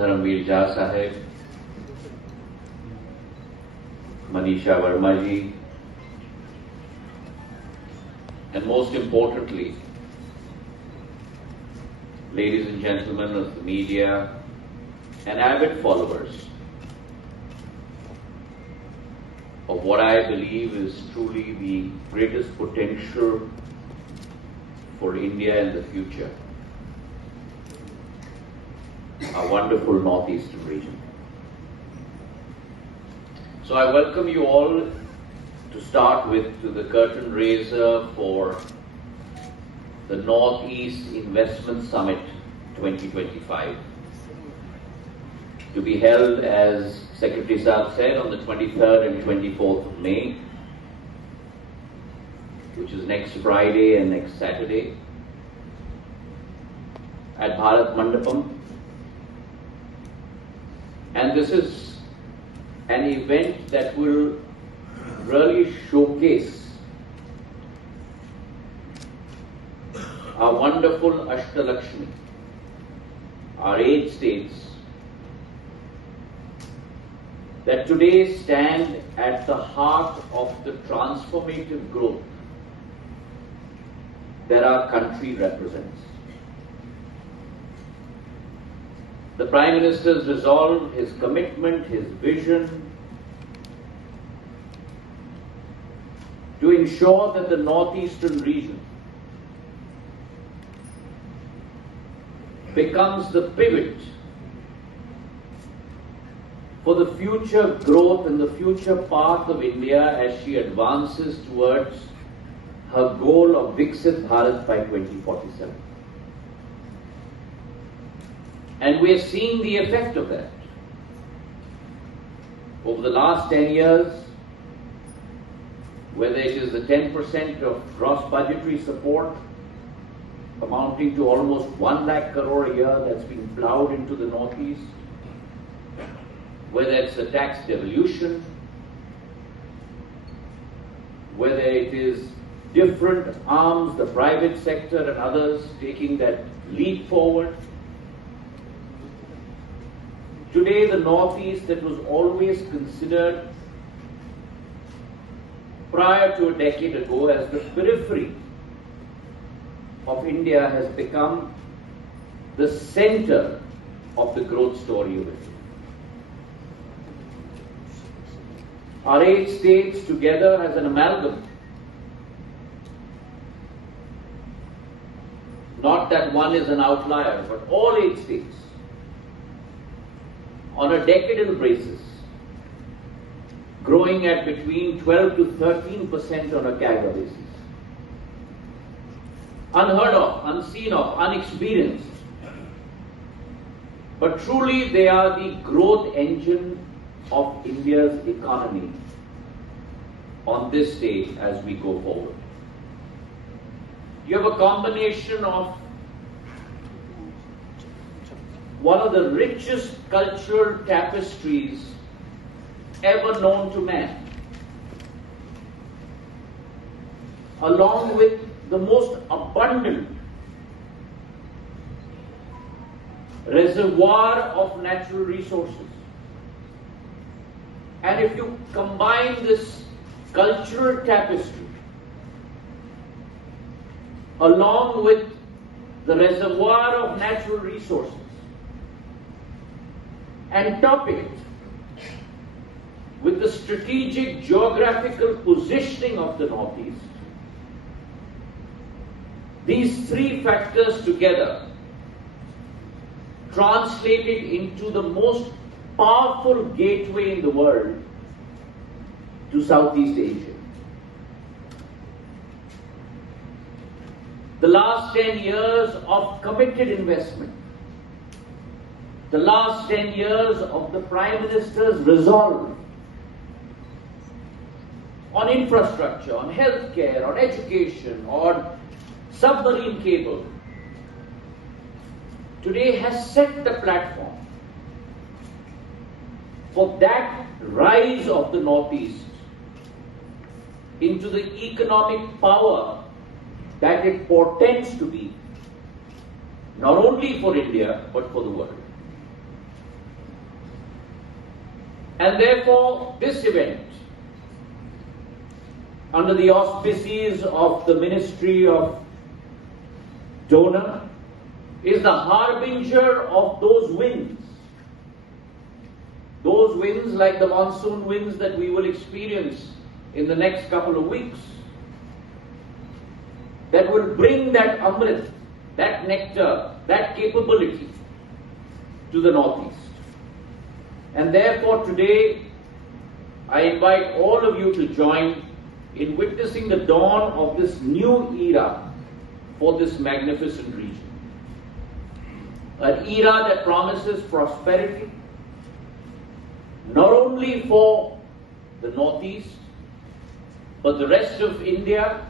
Dharmveer Jha Saheb, Manisha Verma ji, and most importantly, ladies and gentlemen of the media and avid followers of what I believe is truly the greatest potential for India in the future, our wonderful northeastern region. So I welcome you all to start with to the curtain raiser for the Northeast Investment Summit 2025, to be held, as Secretary Saab said, on the 23rd and 24th of May, which is next Friday and next Saturday, at Bharat Mandapam. And this is an event that will really showcase our wonderful Ashtalakshmi, our 8 states that today stand at the heart of the transformative growth that our country represents. The Prime Minister's resolve, his commitment, his vision to ensure that the northeastern region becomes the pivot for the future growth and the future path of India as she advances towards her goal of Viksit Bharat by 2047. And we're seeing the effect of that. Over the last 10 years, whether it is the 10% of gross budgetary support amounting to almost 1 lakh crore a year that's being ploughed into the Northeast, whether it's the tax devolution, whether it is different arms, the private sector and others taking that leap forward. Today, the Northeast, that was always considered prior to a decade ago as the periphery of India, has become the center of the growth story of India. Our 8 states together as an amalgam, not that one is an outlier, but all 8 states, on a decadal basis, growing at between 12 to 13% on a CAGR basis. Unheard of, unseen of, unexperienced. But truly they are the growth engine of India's economy on this stage as we go forward. You have a combination of one of the richest cultural tapestries ever known to man, along with the most abundant reservoir of natural resources. And if you combine this cultural tapestry along with the reservoir of natural resources and top it with the strategic geographical positioning of the Northeast, these 3 factors together translated into the most powerful gateway in the world to Southeast Asia. The last 10 years of committed investment, the last 10 years of the Prime Minister's resolve on infrastructure, on healthcare, on education, on submarine cable, today has set the platform for that rise of the Northeast into the economic power that it portends to be, not only for India, but for the world. And therefore, this event, under the auspices of the Ministry of Donor, is the harbinger of those winds. Those winds like the monsoon winds that we will experience in the next couple of weeks, that will bring that amit, that nectar, that capability to the Northeast. And therefore today, I invite all of you to join in witnessing the dawn of this new era for this magnificent region. An era that promises prosperity, not only for the Northeast, but the rest of India,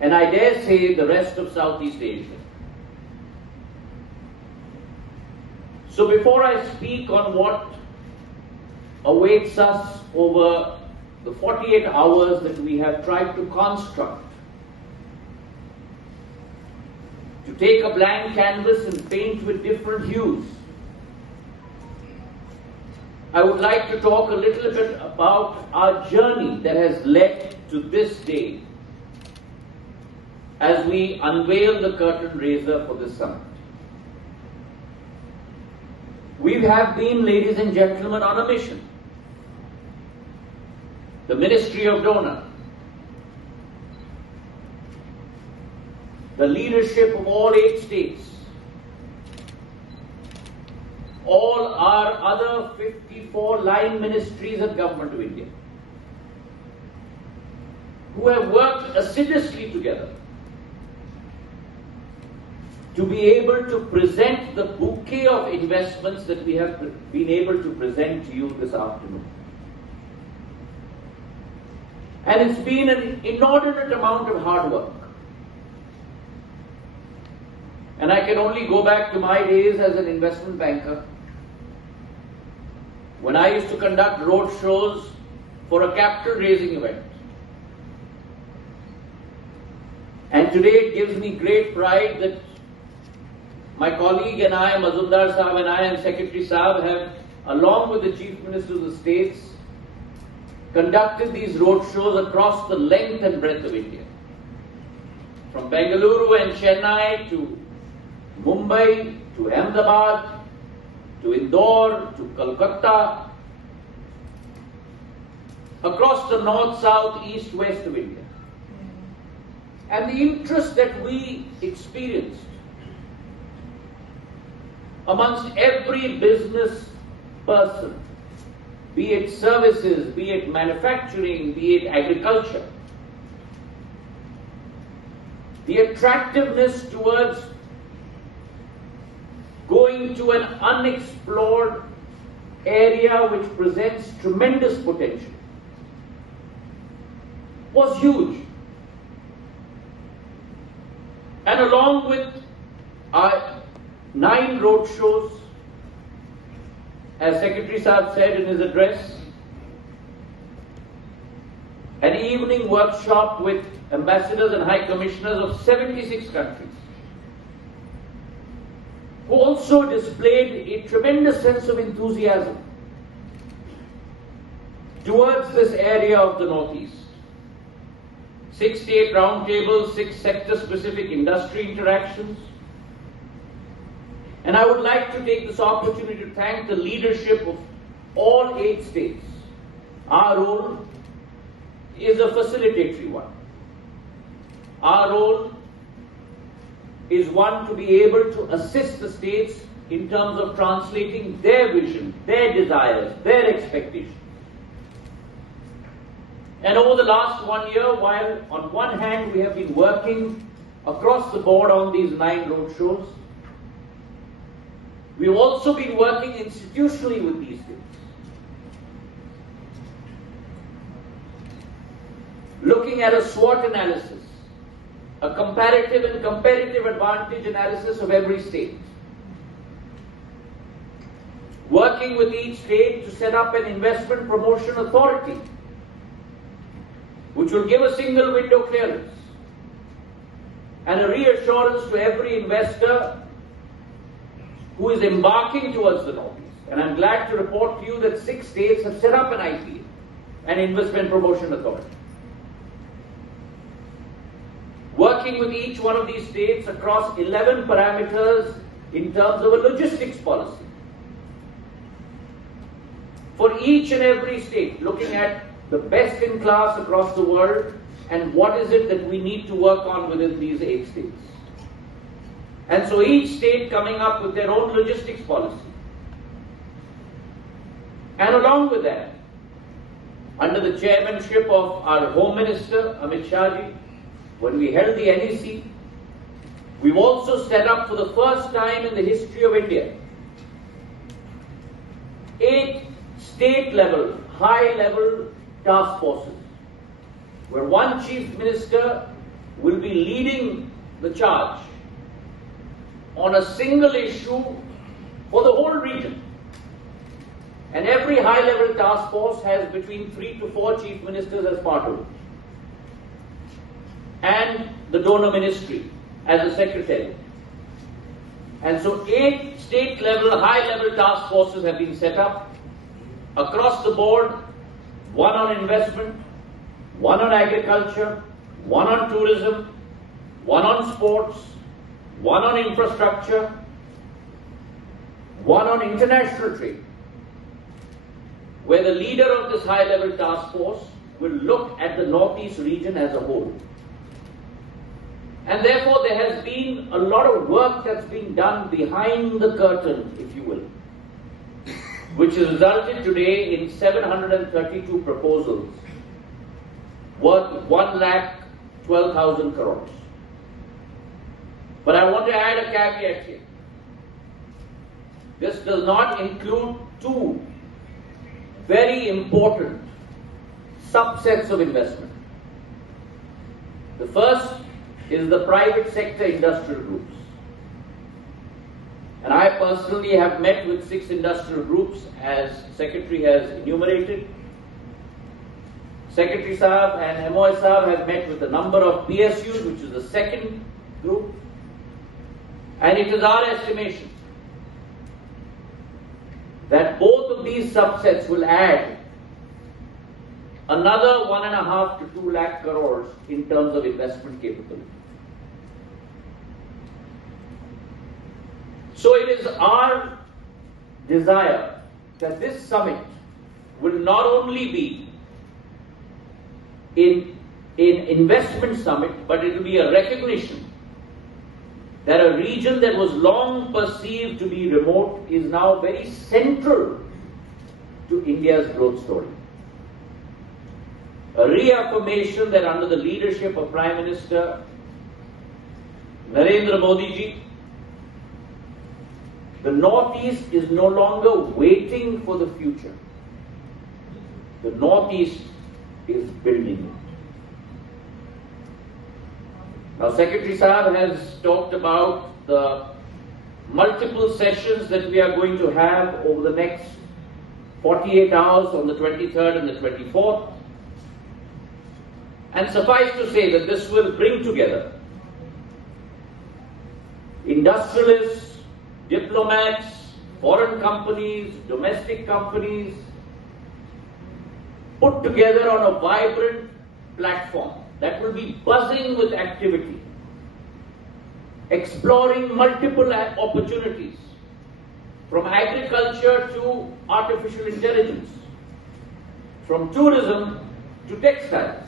and I dare say the rest of Southeast Asia. So before I speak on what awaits us over the 48 hours that we have tried to construct, to take a blank canvas and paint with different hues, I would like to talk a little bit about our journey that has led to this day as we unveil the curtain raiser for this summit. We have been, ladies and gentlemen, on a mission. The Ministry of Donor, the leadership of all 8 states, all our other 54 line ministries of Government of India, who have worked assiduously together to be able to present the bouquet of investments that we have been able to present to you this afternoon. And it's been an inordinate amount of hard work. And I can only go back to my days as an investment banker, when I used to conduct road shows for a capital raising event. And today it gives me great pride that my colleague and I, Majumdar Sahab and I, and Secretary Sahab have, along with the Chief Ministers of the states, conducted these road shows across the length and breadth of India. From Bengaluru and Chennai to Mumbai, to Ahmedabad, to Indore, to Kolkata, across the north, south, east, west of India. And the interest that we experienced amongst every business person, be it services, be it manufacturing, be it agriculture, the attractiveness towards going to an unexplored area which presents tremendous potential was huge. And along with our 9 road shows, as Secretary Saab said in his address, an evening workshop with ambassadors and high commissioners of 76 countries, who also displayed a tremendous sense of enthusiasm towards this area of the Northeast. 6 state roundtables, 6 sector-specific industry interactions. And I would like to take this opportunity to thank the leadership of all 8 states. Our role is a facilitatory one. Our role is one to be able to assist the states in terms of translating their vision, their desires, their expectations. And over the last 1 year, while on one hand we have been working across the board on these 9 road shows, we've also been working institutionally with these states, looking at a SWOT analysis, a comparative and competitive advantage analysis of every state, working with each state to set up an investment promotion authority which will give a single window clearance and a reassurance to every investor who is embarking towards the Northeast. And I'm glad to report to you that 6 states have set up an IPA, an Investment Promotion Authority. Working with each one of these states across 11 parameters in terms of a logistics policy. For each and every state, looking at the best in class across the world and what is it that we need to work on within these 8 states. And so each state coming up with their own logistics policy. And along with that, under the chairmanship of our Home Minister, Amit Shah, when we held the NEC, we've also set up for the first time in the history of India 8 state-level, high-level task forces, where one chief minister will be leading the charge on a single issue for the whole region. And every high-level task force has between 3 to 4 chief ministers as part of it, and the donor ministry as a secretary. And so 8 state-level, high-level task forces have been set up across the board, one on investment, one on agriculture, one on tourism, one on sports, one on infrastructure, one on international trade, where the leader of this high-level task force will look at the Northeast region as a whole. And therefore, there has been a lot of work that's been done behind the curtain, if you will, which has resulted today in 732 proposals worth 1,12,000 crores. But I want to add a caveat here. This does not include 2 very important subsets of investment. The first is the private sector industrial groups. And I personally have met with 6 industrial groups, as Secretary has enumerated. Secretary Saab and MOI Saab have met with a number of PSUs, which is the second group. And it is our estimation that both of these subsets will add another 1.5 to 2 lakh crores in terms of investment capability. So it is our desire that this summit will not only be an investment summit, but it will be a recognition that a region that was long perceived to be remote is now very central to India's growth story. A reaffirmation that under the leadership of Prime Minister Narendra Modi ji, the Northeast is no longer waiting for the future. The Northeast is building it. Now, Secretary Saab has talked about the multiple sessions that we are going to have over the next 48 hours on the 23rd and the 24th. And suffice to say that this will bring together industrialists, diplomats, foreign companies, domestic companies, put together on a vibrant platform that will be buzzing with activity, exploring multiple opportunities, from agriculture to artificial intelligence, from tourism to textiles,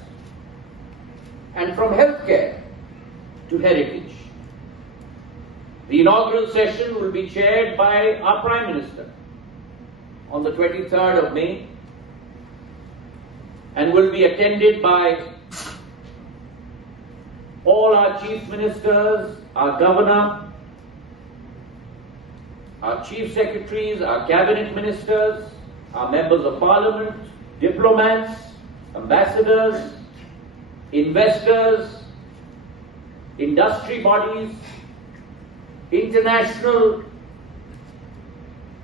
and from healthcare to heritage. The inaugural session will be chaired by our Prime Minister on the 23rd of May and will be attended by all our chief ministers, our governor, our chief secretaries, our cabinet ministers, our members of parliament, diplomats, ambassadors, investors, industry bodies, international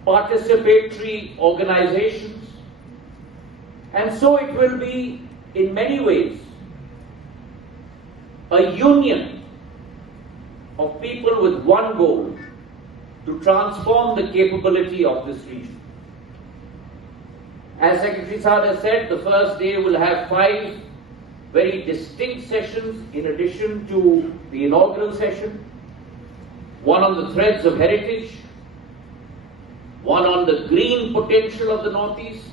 participatory organizations. And so it will be, in many ways, a union of people with one goal: to transform the capability of this region. As Secretary Saad has said, the first day will have 5 very distinct sessions in addition to the inaugural session. One on the threads of heritage, one on the green potential of the Northeast,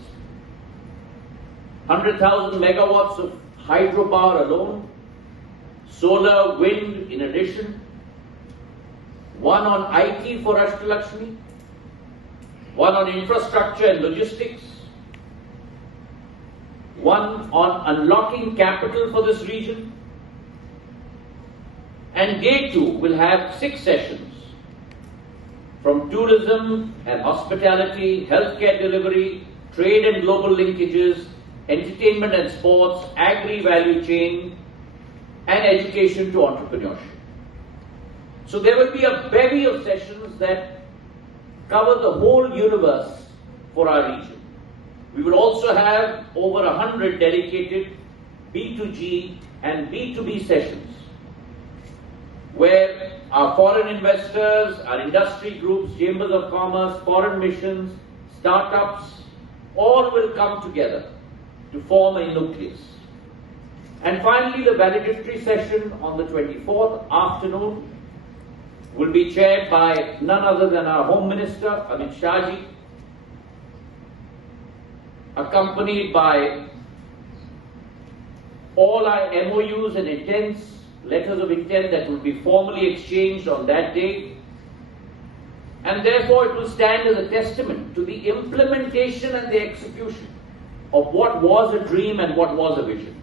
100,000 megawatts of hydropower alone, solar, wind in addition, one on IT for Ashtalakshmi, one on infrastructure and logistics, one on unlocking capital for this region, and day 2 will have 6 sessions from tourism and hospitality, healthcare delivery, trade and global linkages, entertainment and sports, agri-value chain, and education to entrepreneurship. So there will be a bevy of sessions that cover the whole universe for our region. We will also have over 100 dedicated B2G and B2B sessions where our foreign investors, our industry groups, chambers of commerce, foreign missions, startups, all will come together to form a nucleus. And finally, the valedictory session on the 24th afternoon will be chaired by none other than our Home Minister, Amit Shah ji, accompanied by all our MOUs and intents, letters of intent that will be formally exchanged on that day. And therefore it will stand as a testament to the implementation and the execution of what was a dream and what was a vision.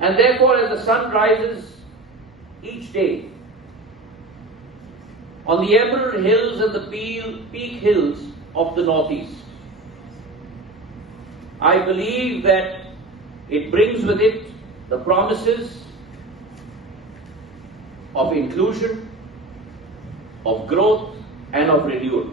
And therefore, as the sun rises each day, on the emerald hills and the peak hills of the Northeast, I believe that it brings with it the promises of inclusion, of growth, and of renewal.